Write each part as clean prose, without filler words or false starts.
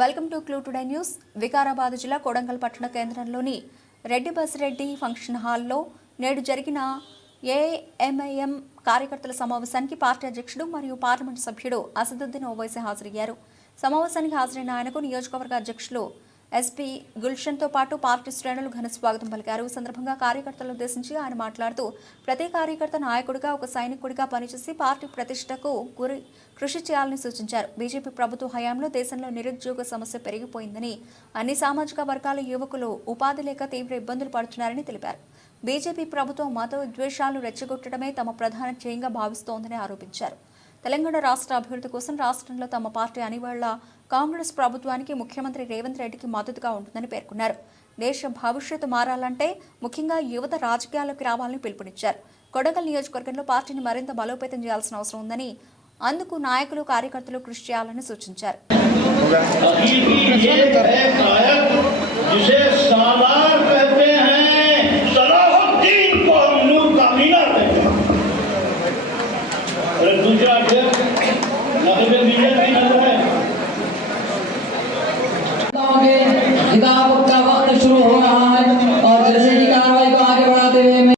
Welcome to clue today news. Vikarabad జిల్లా కొడంగల్ పట్టణ కేంద్రంలోని రెడ్డి బస్రెడ్డి ఫంక్షన్ హాల్లో నేడు జరిగిన ఏఎంఐఎం కార్యకర్తల సమావేశానికి పార్టీ అధ్యక్షుడు మరియు పార్లమెంటు సభ్యుడు అసదుద్దీన్ ఓవైసీ హాజరయ్యారు. సమావేశానికి హాజరైన ఆయనకు నియోజకవర్గ అధ్యక్షులు ఎస్పీ గుల్షన్తో పాటు పార్టీ శ్రేణులు ఘన స్వాగతం పలికారు. ఈ సందర్భంగా కార్యకర్తలను ఉద్దేశించి ఆయన మాట్లాడుతూ ప్రతి కార్యకర్త నాయకుడిగా ఒక సైనికుడిగా పనిచేసి పార్టీ ప్రతిష్టకు కృషి చేయాలని సూచించారు. బీజేపీ ప్రభుత్వ హయాంలో దేశంలో నిరుద్యోగ సమస్య పెరిగిపోయిందని, అన్ని సామాజిక వర్గాల యువకులు ఉపాధి లేక తీవ్ర ఇబ్బందులు పడుతున్నారని తెలిపారు. బీజేపీ ప్రభుత్వం మత విద్వేషాలు రెచ్చగొట్టడమే తమ ప్రధాన ధ్యేయంగా భావిస్తోందని ఆరోపించారు. తెలంగాణ రాష్ట్ర అభివృద్ధి కోసం రాష్ట్రంలో తమ పార్టీ అనివాళ్ల కాంగ్రెస్ ప్రభుత్వానికి ముఖ్యమంత్రి రేవంత్ రెడ్డికి మద్దతుగా ఉంటుందని పేర్కొన్నారు. దేశ భవిష్యత్తు మారాలంటే ముఖ్యంగా యువత రాజకీయాల్లోకి రావాలని పిలుపునిచ్చారు. కొడంగల్ నియోజకవర్గంలో పార్టీని మరింత బలోపేతం చేయాల్సిన అవసరం ఉందని, అందుకు నాయకులు కార్యకర్తలు కృషి చేయాలని సూచించారు. किताब का वक्त शुरू हो रहा है और जैसे ही कार्रवाई को आगे बढ़ाते हुए मैं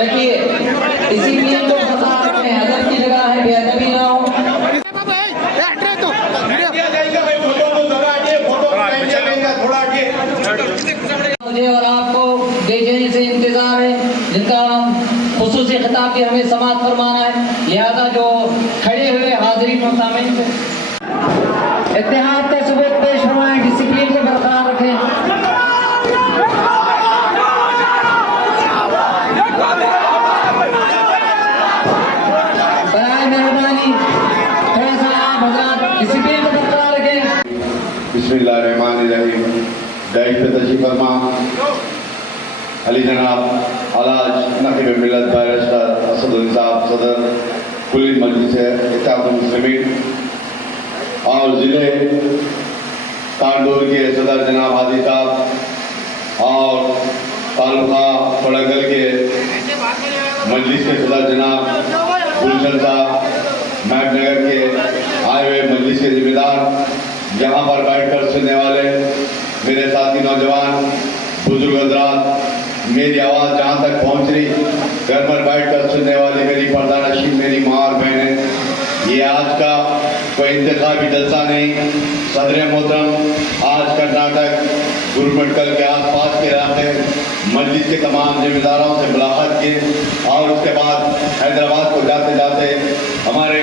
रखिए इसी नियम को बता रहे हैं अदब की जगह है बेअदबी ना हो। मुझे और आपको बेचैनी से इंतजार है जिनका खुसूसी खिताब भी हमें समाप्त फरमाना है, लिहाजा जो खड़े हुए हाजिरीन और सामीन से इत्तेहाद का सबूत पेश फरमाएं, डिसिप्लिन को बरकरार रखें। बराए मेहरबानी थोड़ा सा आप हजरात डिसिप्लिन को बरकरार रखें। बिस्मिल्लाहिर्रहमानिर्रहीम। दायित्व तशरीफ फरमा अली जनाब आलाज नकीब मिल्लत बैरिस्टर असदुद्दीन साहब सदर कुल्ली मजलिस इत्तेहादुल मुस्लिमीन और ज़िले तांडूर के सदर जनाब हाजी साहब और तालुका कोड़ंगल के मजलिस के सदर जनाब गुलशन साहब, महबूबनगर के आए हुए मजलिस के जिम्मेदार, यहाँ पर बैठकर सुनने वाले मेरे साथी नौजवान बुजुर्ग हज़रात, मेरी आवाज़ जहाँ तक पहुँच रही, घर पर बैठकर सुनने वाली मेरी पर्दानशीन मेरी माँ और बहनें, ये आज का कोई इंतखाबी जलसा नहीं। सदर मोहतरम आज कर्नाटक गुरुमटकल के आसपास के इलाके मस्जिद के तमाम जिम्मेदारों से मुलाकात की और उसके बाद हैदराबाद को जाते जाते हमारे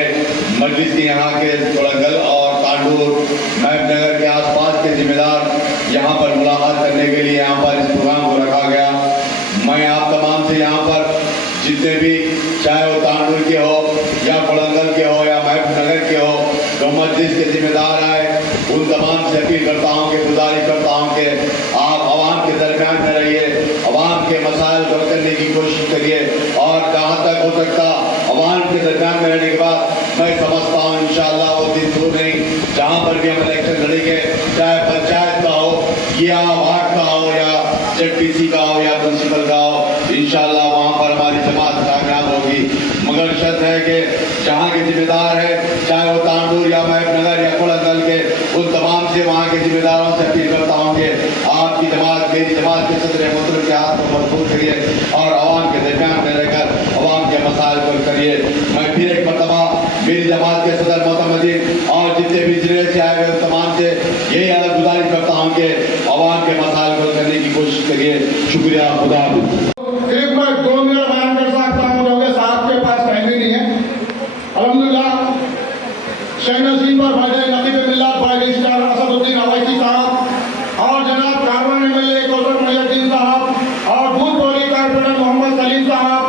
मस्जिद के यहाँ के कोड़ंगल और तांडूर महबूबनगर के आसपास के जिम्मेदार यहाँ पर मुलाकात करने के लिए यहाँ पर इस प्रोग्राम को रखा गया। मैं आप तमाम से यहाँ पर जितने भी चाहे वो तांडूर के हो या कोड़ंगल के हो या महबूबनगर के हो जो मस्जिद के जिम्मेदार आए उन तमाम से अपील करता हूँ कि गुजारिश करता हूँ कि आप अवाम के दरमियान में रहिए, अवाम के मसाइल को करने की कोशिश करिए और जहाँ तक हो सकता अवाम के दरमियान में रहने के बाद मैं समझता हूँ इंशाअल्लाह वो दिन दूर नहीं जहाँ पर भी हम इलेक्शन लड़ेंगे, चाहे पंचायत का हो या वार्ड का हो या ZPC का हो या म्यूनसिपल का हो, इंशाअल्लाह वहाँ पर हमारी जमात कामयाब होगी। मगर शर्त है कि जहाँ के जिम्मेदार है चाहे वो तांडूर या महबूबनगर या कोड़ंगल के उन तमाम से वहाँ के जिम्मेदारों से अपील करता हूँ कि आपकी जमात मेरी जमात के सदर मोहतरम के हाथ को मजबूत करिए और आवाम के दरमियान में रहकर आवाम के मसाइल को करिए। मैं फिर एक मरतबा मेरी जमात के सदर मोहतरम और जितने भी जिले से आए हुए तमाम से यही अलग गुजारिश करता हूँ कि आवाम के मसाइल को करने की कोशिश करिए। शुक्रिया, खुदा हाफिज़। सिर्फ मैं 2 मिनट बयान कर सकता हूँ क्योंकि साहब के पास टाइम ही नहीं है। अल्हम्दुलिल्लाह शहनशीन पर बैठे नकीब मिल्लत बैरिस्टर असदुद्दीन ओवैसी साहब और जनाब कारवान MLA कौसर मुहिउद्दीन साहब और बूथ बोली कारपोरेटर मोहम्मद सलीम साहब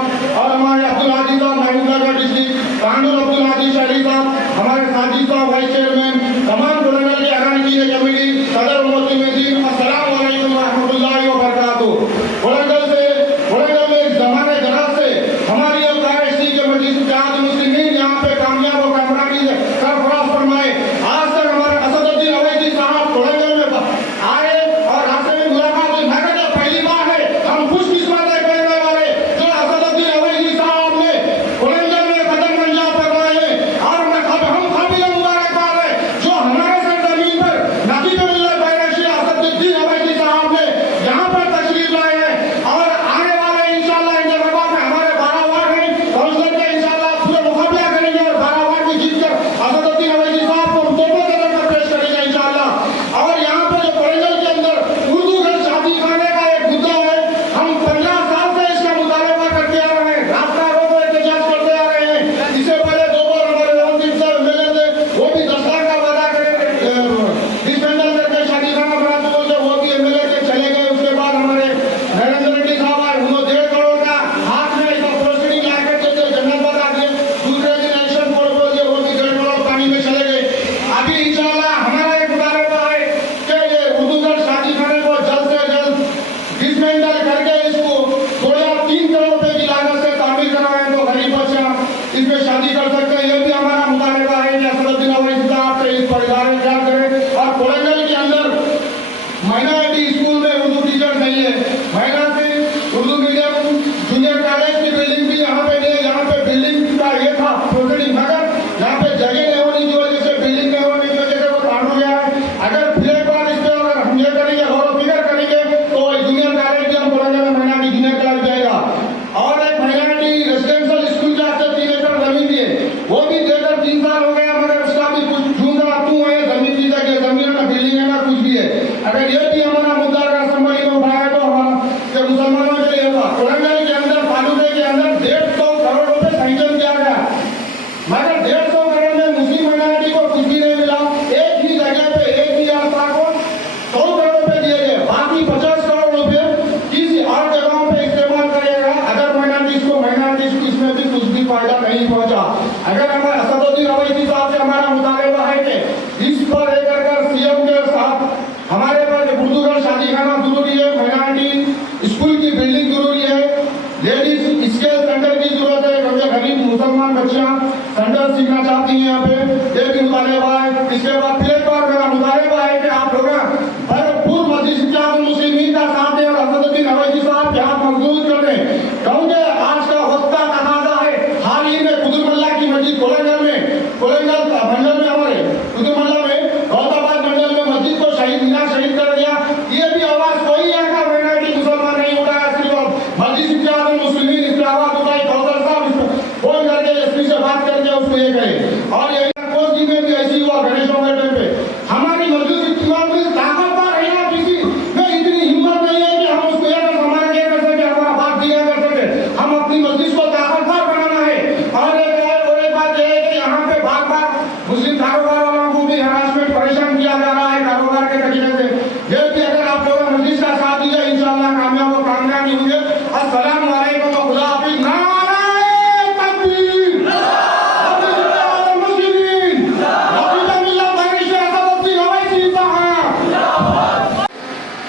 और हमारे अब्दुल हाजी साहब महबूबनगर डिस्ट्रिक्ट तांडूर अब्दुल हाजी शहरी साहब, हमारे साथी साहब वाइस चेयरमैन, तमाम कोड़ंगल की अगानी की कमेटी, सदर मुस्लिमीन, अस्सलाम वालेकुम व रहमतुल्लाहि व बरकातुहू। कोड़ंगल से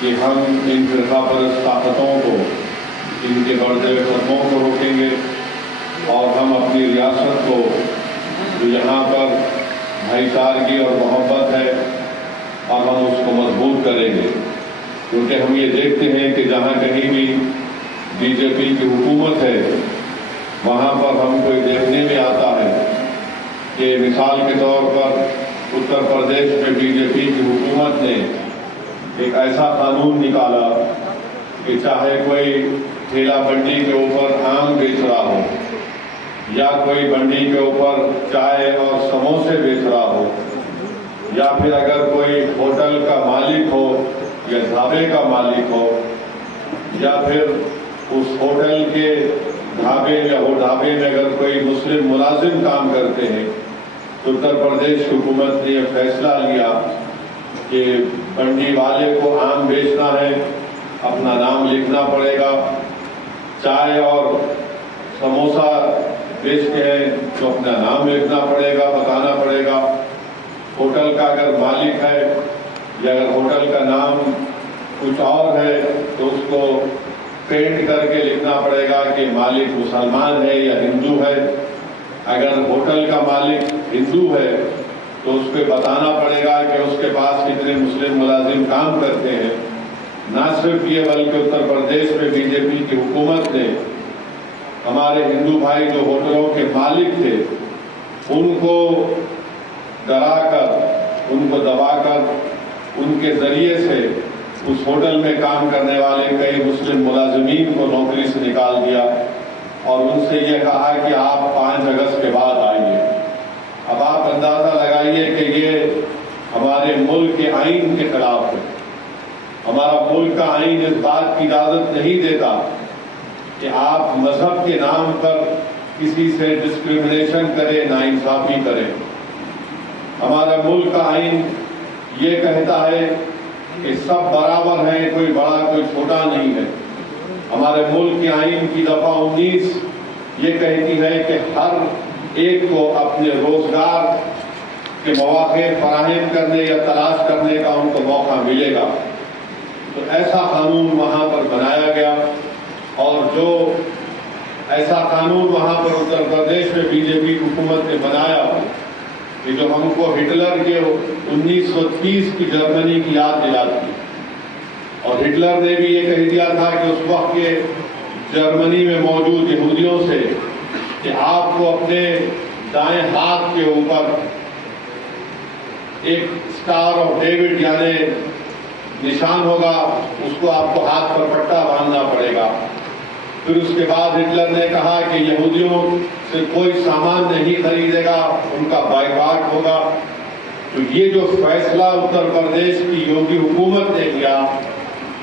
کہ ہم ان فرقہ پرست طاقتوں کو ان کے بڑھتے ہوئے قدموں کو روکیں گے اور ہم اپنی ریاست کو جو یہاں پر بھائی چارگی اور محبت ہے اور ہم اس کو مضبوط کریں گے، کیونکہ ہم یہ دیکھتے ہیں کہ جہاں کہیں بھی بی جے پی کی حکومت ہے وہاں پر ہم کو دیکھنے میں آتا ہے کہ مثال کے طور پر اتر پردیش میں بی جے پی کی حکومت نے ایک ایسا قانون نکالا کہ چاہے کوئی ٹھیلا بنڈی کے اوپر آم بیچ رہا ہو یا کوئی بنڈی کے اوپر چائے اور سموسے بیچ رہا ہو یا پھر اگر کوئی ہوٹل کا مالک ہو یا ڈھابے کا مالک ہو یا پھر اس ہوٹل کے ڈھابے یا وہ ڈھابے میں اگر کوئی مسلم ملازم کام کرتے ہیں تو اتر پردیش حکومت نے یہ فیصلہ لیا کہ بنڈی والے کو آم بیچنا ہے اپنا نام لکھنا پڑے گا، چائے اور سموسا بیچتے ہیں تو اپنا نام لکھنا پڑے گا، بتانا پڑے گا۔ ہوٹل کا اگر مالک ہے یا اگر ہوٹل کا نام کچھ اور ہے تو اس کو پینٹ کر کے لکھنا پڑے گا کہ مالک مسلمان ہے یا ہندو ہے۔ اگر ہوٹل کا مالک ہندو ہے تو اس کو بتانا پڑے گا کہ اس کے پاس کتنے مسلم ملازم کام کرتے ہیں۔ نہ صرف یہ بلکہ اتر پردیش میں بی جے پی کی حکومت نے ہمارے ہندو بھائی جو ہوٹلوں کے مالک تھے ان کو ڈرا کر، ان کو دبا کر، ان کے ذریعے سے اس ہوٹل میں کام کرنے والے کئی مسلم ملازمین کو نوکری سے نکال دیا اور ان سے یہ کہا کہ آپ 5 اگست کے بعد آئیے۔ اب آپ اندازہ لگائیے کہ یہ ہمارے ملک کے آئین کے خلاف ہے۔ ہمارا ملک کا آئین اس بات کی اجازت نہیں دیتا کہ آپ مذہب کے نام پر کسی سے ڈسکریمنیشن کریں، ناانصافی کریں۔ ہمارا ملک کا آئین یہ کہتا ہے کہ سب برابر ہیں، کوئی بڑا کوئی چھوٹا نہیں ہے۔ ہمارے ملک کے آئین کی دفعہ 19 یہ کہتی ہے کہ ہر ایک کو اپنے روزگار کے مواقع فراہم کرنے یا تلاش کرنے کا ان کو موقع ملے گا۔ تو ایسا قانون وہاں پر بنایا گیا اور جو ایسا قانون وہاں پر اتر پردیش میں بی جے پی حکومت نے بنایا کہ جو ہم کو ہٹلر کے 1930 کی جرمنی کی یاد دلاتی، اور ہٹلر نے بھی یہ کہہ دیا تھا کہ اس وقت کے جرمنی میں موجود یہودیوں سے کہ آپ کو اپنے دائیں ہاتھ کے اوپر ایک اسٹار آف ڈیوڈ یعنی نشان ہوگا، اس کو آپ کو ہاتھ پر پٹا باندھنا پڑے گا۔ پھر اس کے بعد ہٹلر نے کہا کہ یہودیوں سے کوئی سامان نہیں خریدے گا، ان کا بائیکاٹ ہوگا۔ تو یہ جو فیصلہ اتر پردیش کی یوگی حکومت نے کیا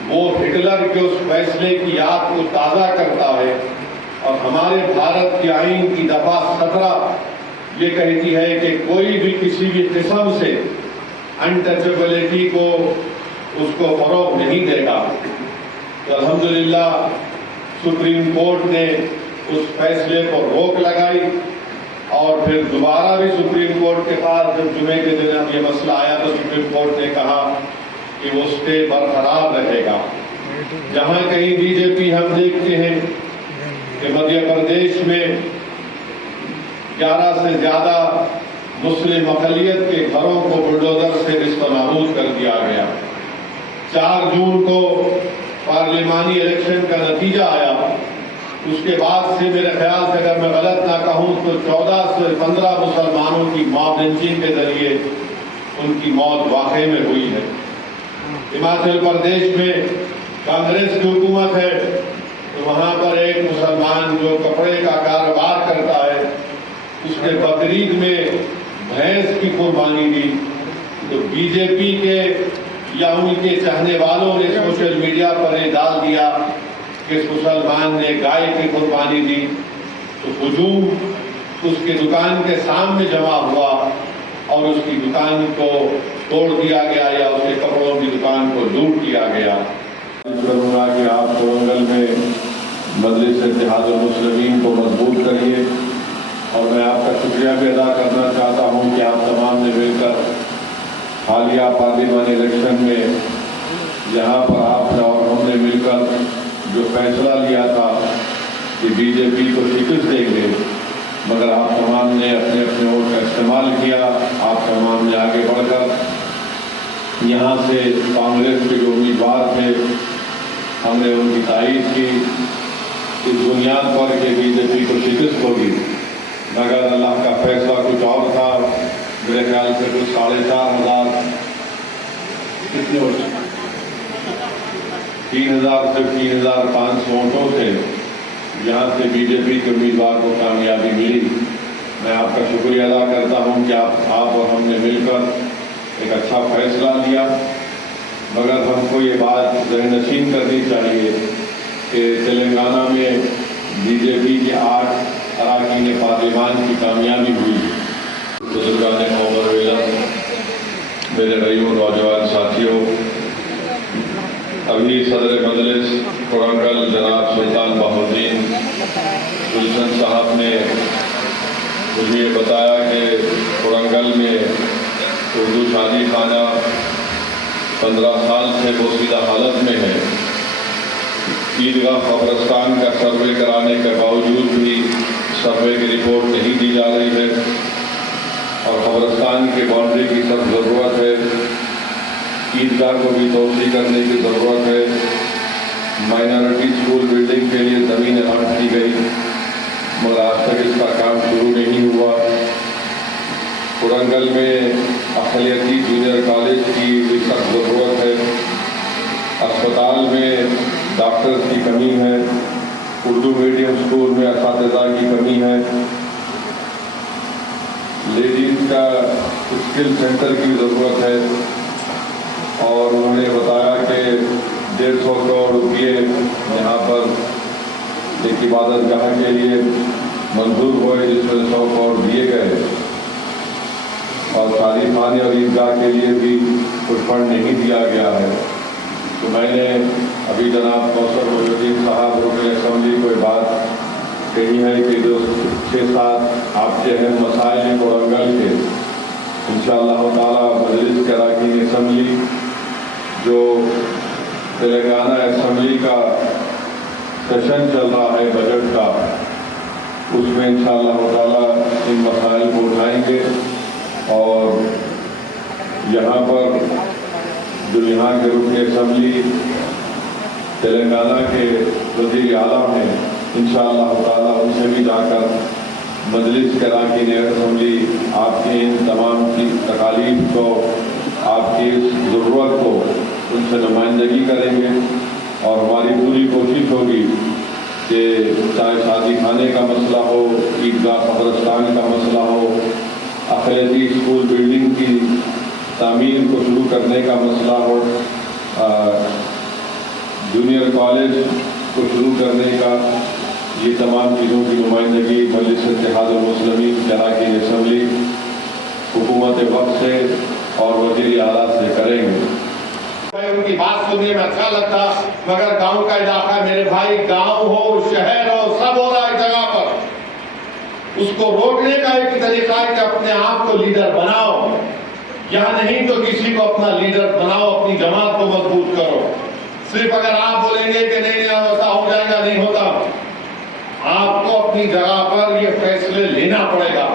وہ ہٹلر کے اس فیصلے کی یاد کو تازہ کرتا ہے، اور ہمارے بھارت کے آئین کی دفعہ 17 یہ کہتی ہے کہ کوئی بھی کسی بھی قسم سے انٹچیبلٹی کو اس کو فروغ نہیں دے گا۔ تو الحمدللہ سپریم کورٹ نے اس فیصلے کو روک لگائی، اور پھر دوبارہ بھی سپریم کورٹ کے پاس جب جمعے کے دن یہ مسئلہ آیا تو سپریم کورٹ نے کہا کہ وہ اسٹے برقرار رہے گا۔ جہاں کہیں بی جے پی ہم دیکھتے ہیں کہ مدھیہ پردیش میں 11 سے زیادہ مسلم اقلیت کے گھروں کو بلڈوزر سے نیست و نابود کر دیا گیا۔ 4 جون کو پارلیمانی الیکشن کا نتیجہ آیا، اس کے بعد سے میرے خیال سے اگر میں غلط نہ کہوں تو 14 سے 15 مسلمانوں کی موت لنچنگ کے ذریعے ان کی موت واقعے میں ہوئی ہے۔ ہماچل پردیش میں کانگریس کی حکومت ہے تو وہاں پر ایک مسلمان جو کپڑے کا کاروبار کرتا ہے اس نے بقرعید میں بھینس کی قربانی دی، تو بی جے پی کے یا ان کے چاہنے والوں نے سوشل میڈیا پر یہ ڈال دیا کہ اس مسلمان نے گائے کی قربانی دی، تو ہجوم اس کی دکان کے سامنے جمع ہوا اور اس کی دکان کو توڑ دیا گیا یا اس کے کپڑوں کی دکان کو لوٹ لیا گیا۔ کروں گا کہ آپ کورنگل میں مجلس اتحاد المسلمین کو مضبوط کریے، اور میں آپ کا شکریہ بھی ادا کرنا چاہتا ہوں کہ آپ تمام نے مل کر حالیہ پارلیمانی الیکشن میں यहाँ पर आपने और हमने मिलकर जो फैसला लिया था कि बीजेपी को शिकस्त देंगे, मगर आप तमाम ने अपने अपने वोट का इस्तेमाल किया। आप तमाम ने आगे बढ़कर यहाँ से कांग्रेस के जो उम्मीदवार थे हमने उनकी तारीफ की इस बुनियाद पर कि बीजेपी को शिकस्त होगी, मगर अल्लाह का फैसला कुछ और था। मेरे ख्याल से कुछ 4,500 कितने हो 3,000 से 3,500 वोटों से यहाँ से बीजेपी के उम्मीदवार को कामयाबी मिली। मैं आपका शुक्रिया अदा करता हूँ कि आप और हमने मिलकर एक अच्छा फैसला लिया। मगर हमको ये बात ज़हनशीन करनी चाहिए कि तेलंगाना में बीजेपी के 8 अरकान पार्लिमान की कामयाबी हुई। बुजुर्गान कौम और मेरे भाइयों नौजवान साथियों, अभी सदर मजलिस कोरंगल जनाब सुल्तान बहाउद्दीन गुलशन साहब ने मुझे बताया कि कोरंगल में उर्दू शादी खाना 15 साल से बोसीदा हालत में है। ईदगाह कब्रस्तान का सर्वे कराने के बावजूद भी सर्वे की रिपोर्ट नहीं दी जा रही है और कब्रस्तान की बाउंड्री की सख्त ज़रूरत है। ईदगाह को भी तोसी करने की ज़रूरत है। माइनॉरिटी स्कूल बिल्डिंग के लिए ज़मीन अलॉट की गई, मगर आज तक इसका काम शुरू नहीं हुआ। कोरंगल में अक़लियती जूनियर कॉलेज की भी सख्त ज़रूरत है। अस्पताल में डॉक्टर्स की कमी है। उर्दू मीडियम स्कूल में असातिज़ा की कमी है। लेडीज़ का स्किल सेंटर की ज़रूरत है और उन्होंने बताया कि 150 करोड़ रुपये यहाँ पर एक इबादत गाह के लिए मंजूर हुए, जिसमें 100 करोड़ दिए गए और तारीफ खाने और ईदगाह के लिए भी कुछ फंड नहीं दिया गया है। तो मैंने अभी जनाब कौसर मोइनुद्दीन साहब रुकन असम्बली को बात कही है कि जो 6-7 आपके हैं मसाइल कोरंगल के, इंशाअल्लाह ताला मजलिस के अरकान असम्बली जो तेलंगाना असम्बली का सेशन चल रहा है बजट का, उसमें इंशाअल्लाह ताला इन मसाइल को उठाएंगे और यहाँ पर जो यहाँ के रुकन असम्बली तेलंगाना के वज़ीर आला हैं, इंशाअल्लाह ताला उनसे भी जाकर मजलिस के अरकान असम्बली आपकी इन तमाम की तकालीफ को, आपकी इस ज़रूरत को उनसे नुमाइंदगी करेंगे और हमारी पूरी कोशिश होगी कि चाहे शादी खाने का मसला हो, ईदगाह कब्रस्तान का मसला हो, अक़लियती स्कूल बिल्डिंग की तामीर को शुरू करने का मसला हो, जूनियर कॉलेज को शुरू करने का, ये तमाम चीज़ों की नुमाइंदगी मजलिस इत्तेहादुल मुस्लिमीन के अरकान असम्बली हुकूमत वक्त से और वज़ीर आला से करेंगे। उनकी बात सुनने में अच्छा लगता, मगर गांव का इलाका, मेरे भाई, गांव हो शहर हो सब हो रहा है जगह पर। उसको रोकने का एक तरीका है कि अपने आप को लीडर बनाओ, या नहीं तो किसी को अपना लीडर बनाओ, अपनी जमात को मजबूत करो। सिर्फ अगर आप बोलेंगे कि नहीं ऐसा हो जाएगा, नहीं होता। आपको अपनी जगह पर ये फैसले लेना पड़ेगा।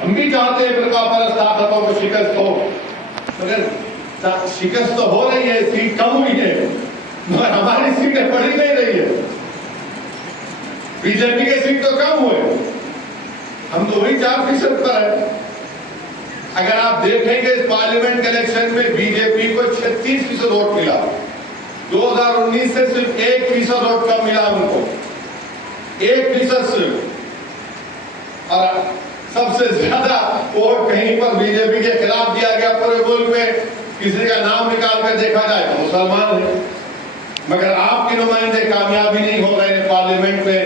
हम भी चाहते हैं फिरका परस्त ताकतों को शिकस्त हो, मगर शिकस्त तो हो रही है, सीट कम हुई है, मगर हमारी सीटें बढ़ी नहीं रही है। बीजेपी के सीट तो कम हुए, हम तो वही 4% पर है। अगर आप देखेंगे इस पार्लियामेंट के इलेक्शन में बीजेपी को 36% वोट मिला, 2019 से सिर्फ 1% वोट कम मिला उनको, 1% सिर्फ। और सबसे ज्यादा वोट कहीं पर बीजेपी के खिलाफ दिया गया पूरे मुल्क में। किसी का नाम निकाल कर देखा जाए तो मुसलमान है, मगर आपके नुमाइंदे कामयाबी नहीं हो रहे हैं पार्लियामेंट में।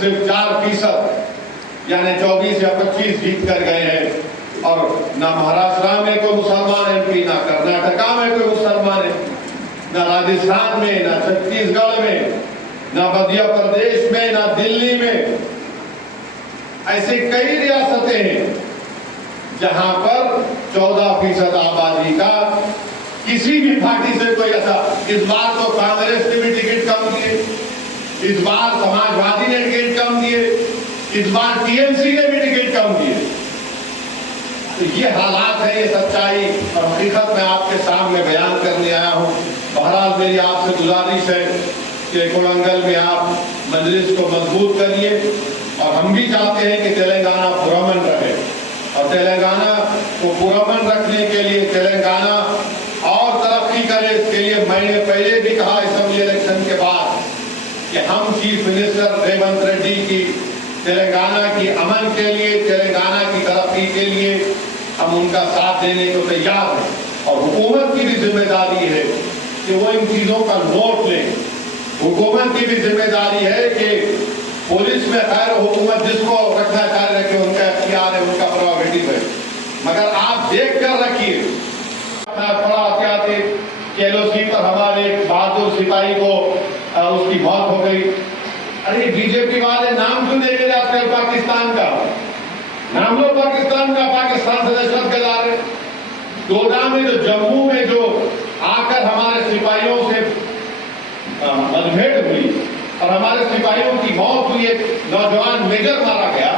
सिर्फ 4% यानी 24 या 25 जीत कर गए हैं। और ना महाराष्ट्र में कोई मुसलमान एमपी, ना कर्नाटका में कोई मुसलमान है, ना राजस्थान में, ना छत्तीसगढ़ में, ना मध्य प्रदेश में, ना दिल्ली में। ऐसे कई रियासतें हैं जहां पर 14% आबादी का किसी भी पार्टी से कोई ऐसा, इस बार तो कांग्रेस ने भी टिकट कम दिए, इस बार समाजवादी ने टिकट कम दिए, इस बार टीएमसी ने भी टिकट कम दिए। तो ये हालात है, ये सच्चाई और हकीकत मैं आपके सामने बयान करने आया हूँ। बहरहाल मेरी आपसे गुजारिश है कि कोडंगल में आप मजलिस को मजबूत करिए और हम भी चाहते हैं कि तेलंगाना पुरअमन रहे और तेलंगाना को पुरअमन रखने के लिए तेलंगाना और तरक्की करे। इसके लिए मैंने पहले भी कहा असेंबली इलेक्शन के बाद कि हम चीफ मिनिस्टर रेवंत रेड्डी की तेलंगाना की अमन के लिए, तेलंगाना की तरक्की के लिए हम उनका साथ देने को तैयार हैं और हुकूमत की भी जिम्मेदारी है कि वो इन चीजों का नोट लें। हुकूमत की भी जिम्मेदारी है कि पुलिस में खैर हुकूमत जिसको रखना चाह रहे कि उनका इख्तियार है, उनका प्रोविटिव है, मगर आप देख कर रखिए। बड़ा ऐतिहासिक केलोसी पर हमारे बहादुर सिपाही को उसकी मौत हो गई। अरे बीजेपी वाले नाम क्यों दे रहे आजकल पाकिस्तान का? नाम लो पाकिस्तान का, पाकिस्तान से नफरत फैला रहे। डोडा में जो जम्मू में जो आकर हमारे सिपाहियों से मतभेद हुई और हमारे सिपाहियों की मौत हुई, एक नौजवान मेजर मारा गया,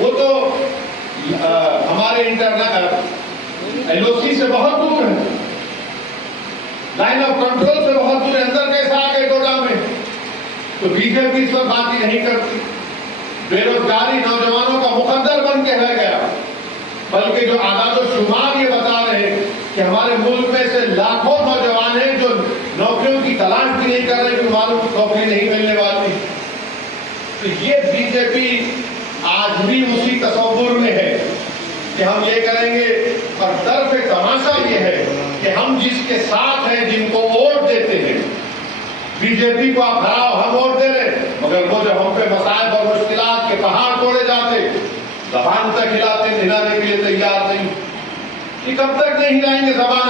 वो तो हमारे इंटरनल एलओसी से बहुत दूर है, लाइन ऑफ कंट्रोल से बहुत दूर है। अंदर कैसे आ गए डोडा में? तो बीजेपी इस पर बात ही नहीं करती। बेरोजगारी नौजवानों का मुकद्दर बन के रह गया, बल्कि जो आदाद शुमार ये बता रहे हैं कि हमारे मुल्क में से लाखों नौजवान हैं जो नौकरियों की तलाश भी नहीं कर रहे कि मालूम नौकरी नहीं मिलने वाली। तो ये बीजेपी आज भी उसी तस्वुर में है कि हम ये करेंगे, और दर पे तमाशा ये है कि हम जिसके साथ हैं, जिनको वोट देते हैं, बीजेपी को आप हराओ, हम वोट दे रहे, मगर वो जो हम पे मसाइब और मुश्किलात के पहाड़ तोड़े जाते, जबान तक हिलाते, हिलाने के लिए तैयार नहीं। कि कब तक नहीं हिलाएंगे जबान?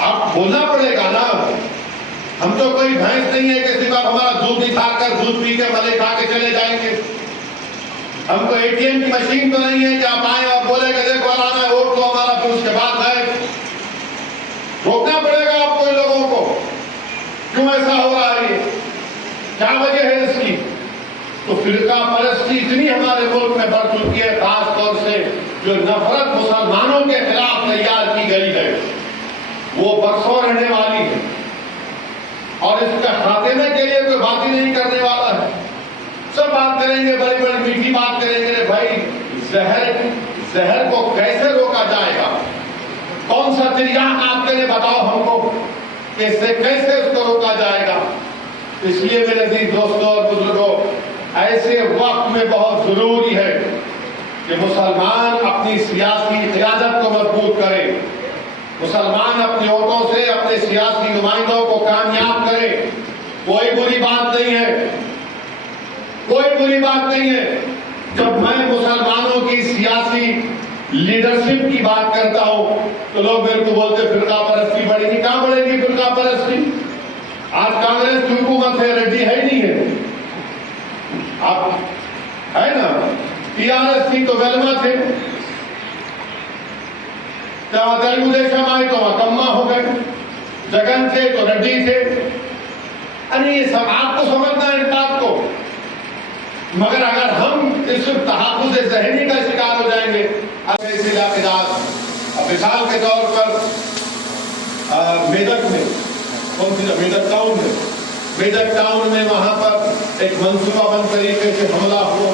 आप बोलना पड़ेगा ना। हम तो कोई भैंस नहीं है कि सिर्फ हमारा दूध दिखाकर दूध पी के मले खा के चले जाएंगे। हम तो एटीएम की मशीन तो नहीं है कि आप आए और बोले कि देखो आना है वोट तो हमारा, फिर उसके बाद है। रोकना पड़ेगा आपको इन लोगों को। क्यों ऐसा हो रहा है? क्या वजह है इसकी? तो फिरका परस्ती इतनी हमारे मुल्क में बढ़ चुकी है, खास तौर से जो नफरत मुसलमानों के खिलाफ तैयार की गई है, वो बरसों रहने वाली है और इसका खात्मे के लिए कोई बात ही नहीं करने वाला है। सब बात करेंगे, बड़ी बड़ी मीठी बात करेंगे। रे भाई, जहर को कैसे रोका जाएगा? कौन सा तिरयान आप करें बताओ हमको, कैसे कैसे उसको रोका जाएगा? इसलिए मेरे अजीज दोस्तों और बुजुर्गों, ऐसे वक्त में बहुत जरूरी है कि मुसलमान अपनी सियासी क़ियादत को मजबूत करें, मुसलमान अपने वोटों से अपने सियासी नुमाइंदों को कामयाब करें। कोई बुरी बात नहीं है, कोई बुरी बात नहीं है। जब मैं मुसलमानों की सियासी लीडरशिप की बात करता हूं तो लोग मेरे को बोलते फिरका परस्ती बढ़ेगी। कहां बढ़ेगी फिरका परस्ती? आज कांग्रेस की हुकूमत है, रेड्डी है नहीं है, आप है ना। टीआरएस थी तो वेलमा थे, तेलुगु देशम आए तो कम्मा हो गए, जगन थे तो रेड्डी थे। अरे ये सब आपको समझना है इस बात को, मगर अगर हम इस तहाफुज़ ज़हनी का शिकार हो जाएंगे। ऐसे इलाकेदार मिसाल के तौर पर मेदक में, कौन सी मेदक टाउन में, मेदक टाउन में वहां पर एक मंसूबाबंद तरीके से हमला हुआ।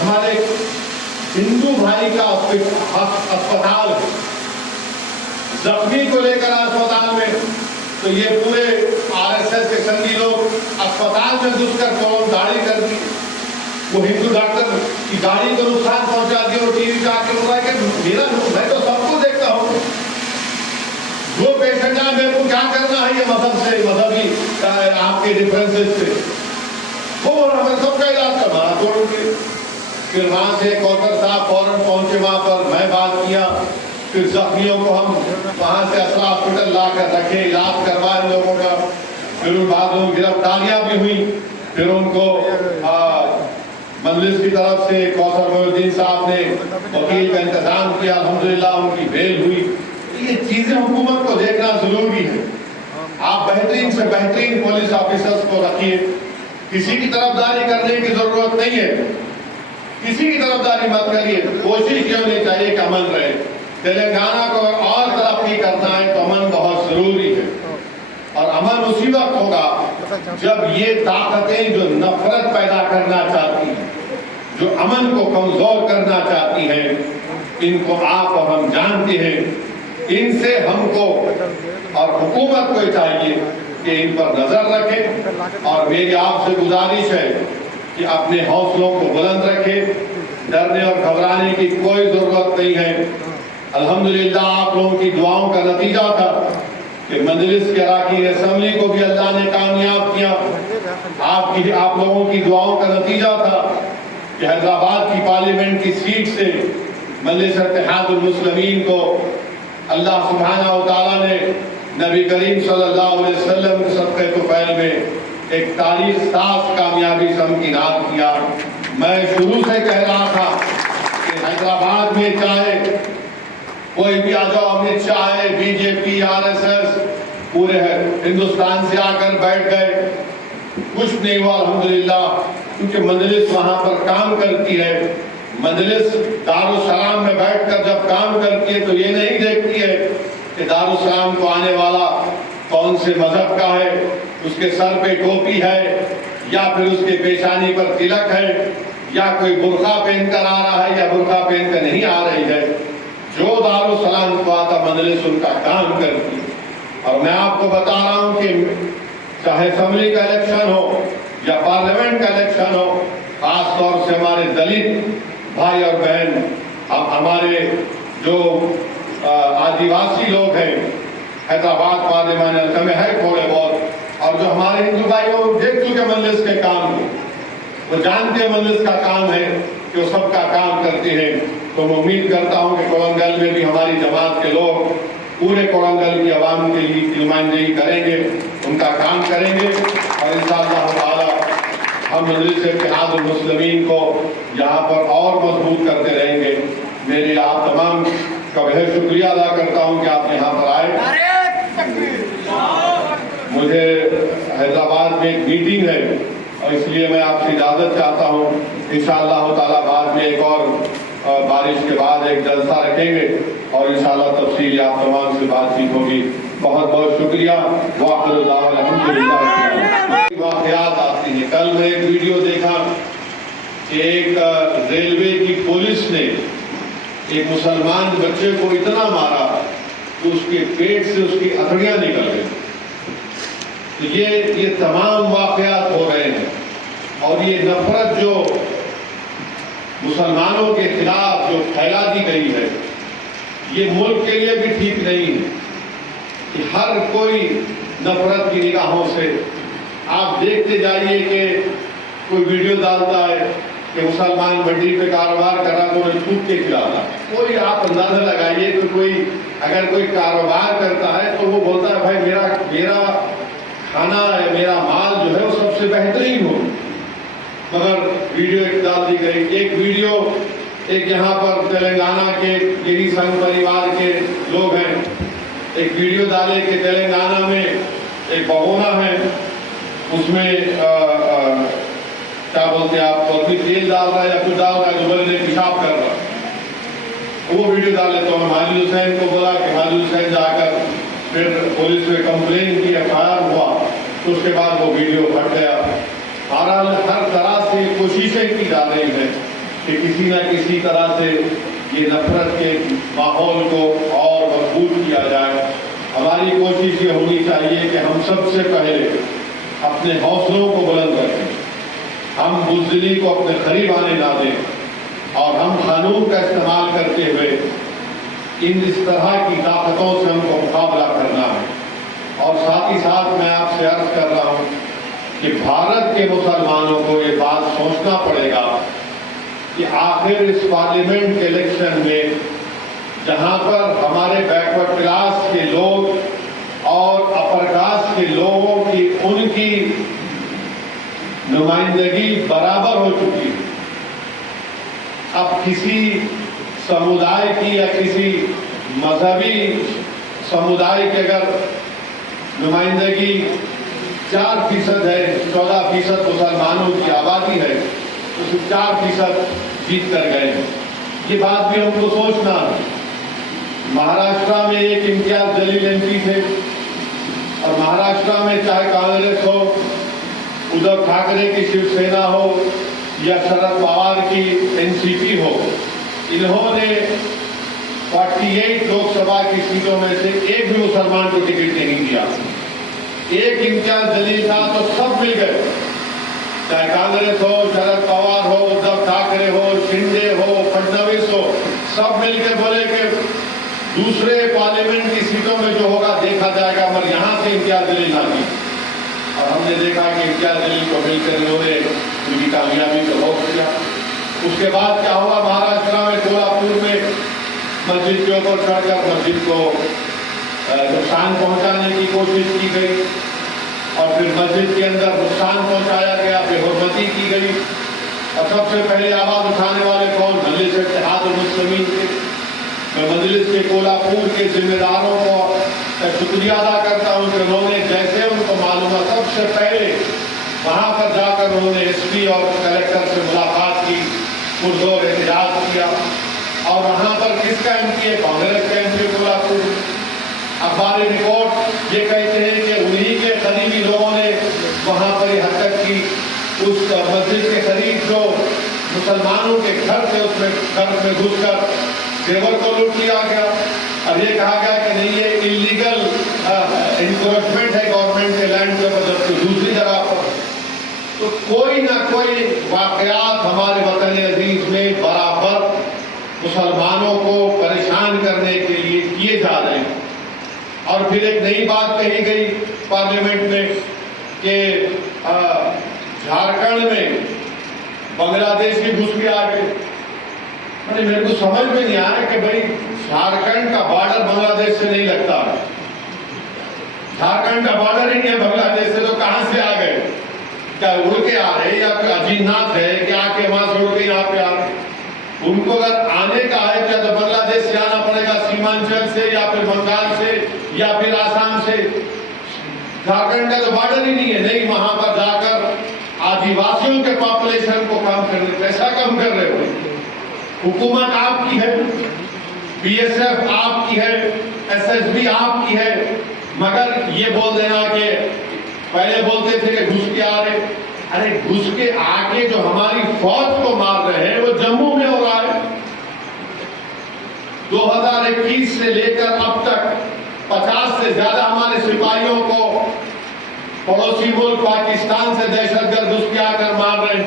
हमारे हिंदू भाई का अस्पताल है, जख्मी को लेकर अस्पताल में, तो ये पूरे आरएसएस के संगी लोग अस्पताल में घुसकर कौन गाड़ी कर दी। वो हिंदू डॉक्टर की गाड़ी को नुकसान पहुंचा दिया और टीवी का आके बोला कि मेरा, मैं तो सबको देखता हूँ, जो पेशेंट है मेरे को क्या करना है ये मजहब से, मजहबी आपके डिफरेंसेस से। वो हमें सबका इलाज करवाना छोड़ोगे। फिर वहां से कौकर साहब फौरन पहुंचे वहां पर, मैं बात किया, फिर जख्मियों को हम वहां से असला हॉस्पिटल ला कर रखे, इलाज करवाए लोगों का। फिर उन बाद में गिरफ्तारियां भी हुई, फिर उनको मजलिस की तरफ से कौसर मोहिउद्दीन साहब ने वकील का इंतजाम किया, अल्हम्दुलिल्लाह उनकी बेल हुई। ये चीजें हुकूमत को देखना जरूरी है। आप बेहतरीन से बेहतरीन पुलिस ऑफिसर्स को रखिए, किसी की तरफदारी करने की जरूरत नहीं है, किसी की तरफदारी मत करिए। कोशिश क्यों नहीं चाहिए कि अमन रहे। तेलंगाना को और तरक्की करना है तो अमन बहुत जरूरी है, और अमन उसी वक्त होगा जब ये ताकतें जो नफरत पैदा करना चाहती हैं, जो अमन को कमजोर करना चाहती हैं, इनको आप और हम जानते हैं, इनसे हमको और हुकूमत को चाहिए कि इन पर नजर रखें। और मेरी आपसे गुजारिश है कि अपने हौसलों को बुलंद रखें, डरने और घबराने की कोई जरूरत नहीं है। अल्हम्दुलिल्लाह आप लोगों की दुआओं का नतीजा था कि मजलिस के अराकीन असेंबली को भी अल्लाह ने कामयाब किया। आप लोगों की दुआओं का नतीजा था कि हैदराबाद की पार्लियामेंट की सीट से मजलिस इत्तेहादुल मुस्लिमीन को अल्लाह सुब्हानहू व तआला ने नबी करीम सल्लल्लाहु अलैहि वसल्लम के सदक़े तुफ़ैल में एक तारीख साज कामयाबी से हमकिनार किया। मैं शुरू से कह रहा था कि हैदराबाद में चाहे कोई भी आ जाओ, अमित शाह है, बीजेपी, आरएसएस, पूरे हिंदुस्तान से आकर बैठ गए, कुछ नहीं हुआ अल्हम्दुलिल्लाह, क्योंकि मजलिस वहां पर काम करती है। मजलिस दारुस्सलाम में बैठकर जब काम करती है तो ये नहीं देखती है कि दारुस्सलाम को आने वाला कौन से मजहब का है, उसके सर पे टोपी है या फिर उसके पेशानी पर तिलक है, या कोई बुर्का पहनकर आ रहा है या बुर्का पहनकर नहीं आ रही है। जो दारुस्सलाम को आता मजलिस उनका काम करती है। और मैं आपको बता रहा हूं कि चाहे असेंबली का इलेक्शन हो या पार्लियामेंट का इलेक्शन हो, खास तौर से हमारे दलित भाई और बहन, हमारे जो आदिवासी लोग हैं, हैदराबाद पार्लियामेंट हल्के में है थोड़े बहुत, और जो हमारे हिंदू भाई वो देख चुके मजलिस के काम को, वो जानते हैं मजलिस का काम है कि वो सबका काम करते हैं। तो मैं उम्मीद करता हूं कि कोलंगल में भी हमारी जमात के लोग पूरे कोलंगल की आवाम के लिए नुमाइंदगी करेंगे, उनका काम करेंगे, और इंशाअल्लाह ताला हम मजलिस इत्तेहादुल मुस्लिमीन को यहाँ पर और मजबूत करते रहेंगे। मेरे आप तमाम का बेहद शुक्रिया अदा करता हूँ कि आप यहाँ पर आए। मुझे हैदराबाद में एक मीटिंग है और इसलिए मैं आपसे इजाज़त चाहता हूँ। इंशाअल्लाह ताला बाद में एक और बारिश के बाद एक जलसा रखेंगे और इंशाअल्लाह तफसील आप तमाम से बातचीत होगी। बहुत बहुत शुक्रिया। वाक़यात आती हैं। कल मैं एक वीडियो देखा कि एक रेलवे की पुलिस ने एक मुसलमान बच्चे को इतना मारा कि उसके पेट से उसकी अकड़ियां निकल गई। तो ये तमाम वाक़यात हो रहे हैं, और ये नफरत जो मुसलमानों के खिलाफ जो फैला दी गई है, ये मुल्क के लिए भी ठीक नहीं है कि हर कोई नफरत की निगाहों से आप देखते जाइए कि कोई वीडियो डालता है कि मुसलमान मंडी पे कारोबार कर रहा तो उन्हें छूट के खिलाता। कोई आप अंदाजा लगाइए कि कोई अगर कोई कारोबार करता है तो वो बोलता है भाई मेरा खाना है, मेरा माल जो है वो सबसे बेहतरीन हो। मगर वीडियो एक डाल दी गई। एक वीडियो एक यहाँ पर तेलंगाना के यही संघ परिवार के लोग हैं, एक वीडियो डाले कि तेलंगाना में एक भगोना है, उसमें क्या बोलते हैं आप, कोई तेल डाल रहा है या कुछ डाल रहा है, दुबई में पेशाब कर रहा है। वो वीडियो डाले तो हाजिर हुसैन को बोला कि हाजिर हुसैन जाकर फिर पुलिस में कंप्लेन की, एफआईआर हुआ, तो उसके बाद वो वीडियो हट गया। बहरहाल हर तरह से कोशिशें की जा रही है कि किसी न किसी तरह से ये नफरत के माहौल को और मजबूत किया जाए। हमारी कोशिश ये होनी चाहिए कि हम सबसे पहले अपने हौसलों को बुलंद रखें, हम बुज़दिली को अपने करीब आने ना दें, और हम कानून का इस्तेमाल करते हुए इस तरह की ताकतों से हमको मुकाबला करना है। और साथ ही साथ मैं आपसे अर्ज कर रहा हूँ कि भारत के मुसलमानों को ये बात सोचना पड़ेगा कि आखिर इस पार्लियामेंट के इलेक्शन में जहाँ पर हमारे बैकवर्ड क्लास के लोग और अपर कास्ट के लोगों की उनकी नुमाइंदगी बराबर हो चुकी है, अब किसी समुदाय की या किसी मजहबी समुदाय की अगर नुमाइंदगी 4% है, 14% मुसलमानों की आबादी है, तो सिर्फ 4% जीत कर गए हैं। ये बात भी हमको सोचना है। महाराष्ट्र में एक इम्तियाज जलील एमपी थे, और महाराष्ट्र में चाहे कांग्रेस हो, उद्धव ठाकरे की शिवसेना हो या शरद पवार की एनसीपी हो, इन्होंने 48 लोकसभा की सीटों में से एक भी मुसलमान को टिकट नहीं दिया। एक इम्तियाज जलील था तो सब मिल गए, चाहे कांग्रेस हो, शरद पवार हो, उद्धव ठाकरे हो, शिंदे हो, फडणवीस हो, सब मिलकर बोले कि दूसरे पार्लियामेंट की सीटों में जो होगा देखा जाएगा, मगर यहां से इम्तियाज जलील ना की। और हमने देखा कि इम्तियाज जलील को मिलकर इन्होंने उनकी कामयाबी को रोक दिया। उसके बाद क्या हुआ, महाराष्ट्र में कोल्हापुर में मस्जिद के ऊपर चढ़कर मस्जिद को नुकसान पहुंचाने की कोशिश की गई, और फिर मस्जिद के अंदर नुकसान पहुंचाया गया, बेहुरमती की गई। और सबसे पहले आवाज उठाने वाले कौन? मजलिस इत्तेहादुल मुस्लिमीन के। मैं मजलिस के कोल्हापुर के जिम्मेदारों को शुक्रिया अदा करता हूं कि उन्होंने, जैसे उनको मालूम है, सबसे पहले वहां पर जाकर उन्होंने एसपी और कलेक्टर से मुलाकात की, पुरजोर एहतजाज किया। और वहां पर किसका एमपी है? कांग्रेस का एमपी कोल्हापुर। अखबारी रिपोर्ट ये कहते हैं कि उन्हीं के करीबी लोगों ने वहां पर ये हरकत की। उस मस्जिद के करीब जो मुसलमानों के घर थे, उसमें घर में घुसकर जेवर को लूट लिया गया, और ये कहा गया कि नहीं, ये इलीगल इंक्रोचमेंट है गवर्नमेंट के लैंड के ऊपर, जबकि दूसरी जगह पर। तो कोई ना कोई वाकयात हमारे वतन अजीज में बराबर मुसलमानों को परेशान करने के लिए किए जा रहे हैं। और फिर एक नई बात कही गई पार्लियामेंट में कि झारखंड में बांग्लादेश की घुसपैठ आ गई। अरे मेरे को समझ में नहीं आया कि भाई झारखंड का बॉर्डर बांग्लादेश से नहीं लगता है, झारखंड का बॉर्डर ही नहीं है बांग्लादेश से, तो कहां से आ गए? क्या उड़ के आ रहे, या फिर अजीनाथ है कि आके वहां से उड़ के यहाँ पे आ रहे? उनको अगर आने का है तो बांग्लादेश से आना पड़ेगा, सीमांचल से या फिर बंगाल से या फिर आसाम से। झारखंड का तो बॉर्डर ही नहीं है। नहीं, वहां पर जाकर आदिवासियों के पॉपुलेशन को कम करने, पैसा कम कर रहे हो। हुकूमत आपकी है, बीएसएफ आपकी है, एसएसबी आपकी है, मगर ये बोल देना कि पहले बोलते थे कि घुस के आ रहे। अरे घुस के आके जो हमारी फौज को मार रहे हैं वो जम्मू में हो रहा है। 2021 से लेकर अब तक 50 से ज्यादा हमारे सिपाहियों को पड़ोसी मुल्क पाकिस्तान से दहशतगर्द घुस के आकर मार रहे हैं।